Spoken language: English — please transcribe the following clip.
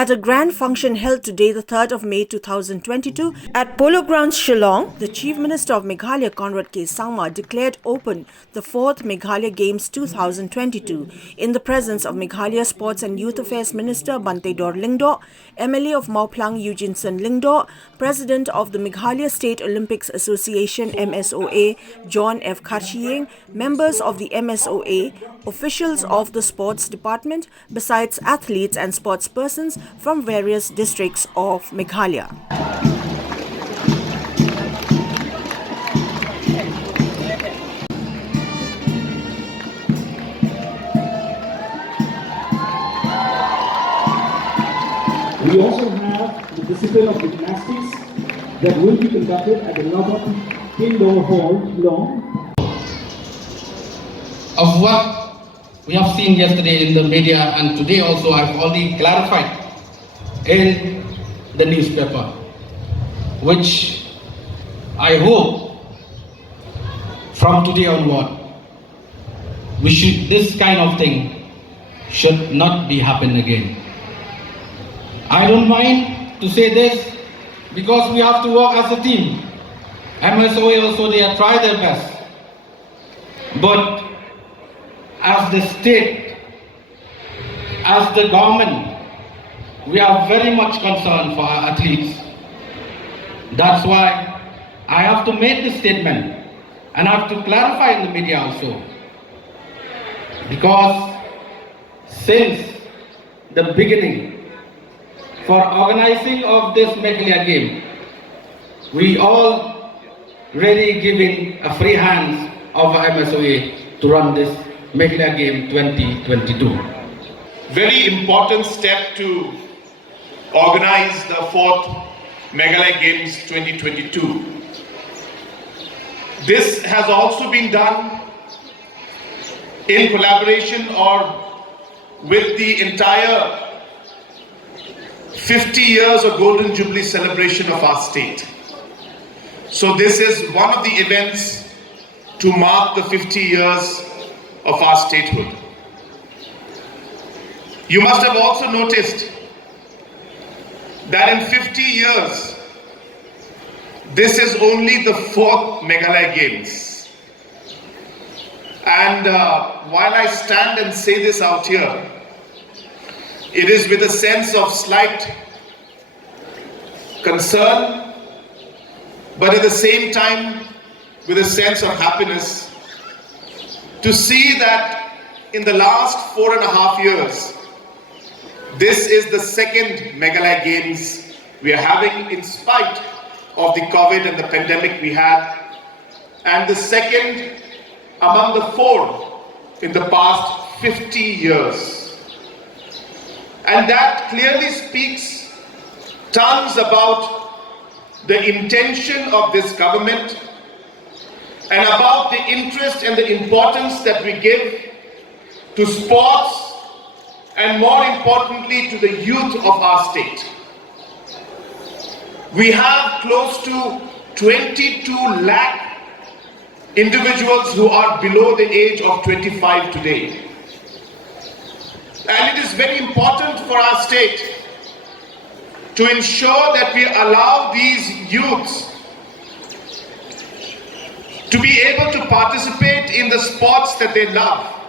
At a grand function held today, the 3rd of May 2022, at Polo Grounds, Shillong, the Chief Minister of Meghalaya, CONRAD SANGMA, declared open the 4th Meghalaya Games 2022 in the presence of Meghalaya Sports and Youth Affairs Minister BANTEIDOR LYNGDOH, MLA of MAWPHLANG EUGENESON LYNGDOH, President of the Meghalaya State Olympics Association MSOA John F. KHARSHIING, members of the MSOA, officials of the sports department, besides athletes and sportspersons from various districts of Meghalaya. We also have the discipline of gymnastics that will be conducted at the BANTEIDOR Hall, Shillong. Of what we have seen yesterday in the media and today also I've already clarified in the newspaper, which I hope from today onward this kind of thing should not be happening again. I don't mind to say this because we have to work as a team. MSOA also, they have tried their best. But as the state, as the government, we are very much concerned for our athletes. That's why I have to make this statement and I have to clarify in the media also. Because since the beginning, for organizing of this MEGHALAYA game, we all really giving a free hand of MSOA to run this MEGHALAYA game 2022. Very important step to organize the 4th MEGHALAYA Games 2022. This has also been done in collaboration or with the entire 50 years of Golden Jubilee celebration of our state. So this is one of the events to mark the 50 years of our statehood. You must have also noticed that in 50 years, this is only the 4th MEGHALAYA Games. And while I stand and say this out here, it is with a sense of slight concern, but at the same time with a sense of happiness to see that in the last 4.5 years, this is the 2nd MEGHALAYA Games we are having in spite of the COVID and the pandemic we had, and the 2nd among the 4 in the past 50 years. And that clearly speaks tons about the intention of this government and about the interest and the importance that we give to sports and more importantly to the youth of our state. We have close to 22 lakh individuals who are below the age of 25 today. And it is very important for our state to ensure that we allow these youths to be able to participate in the sports that they love.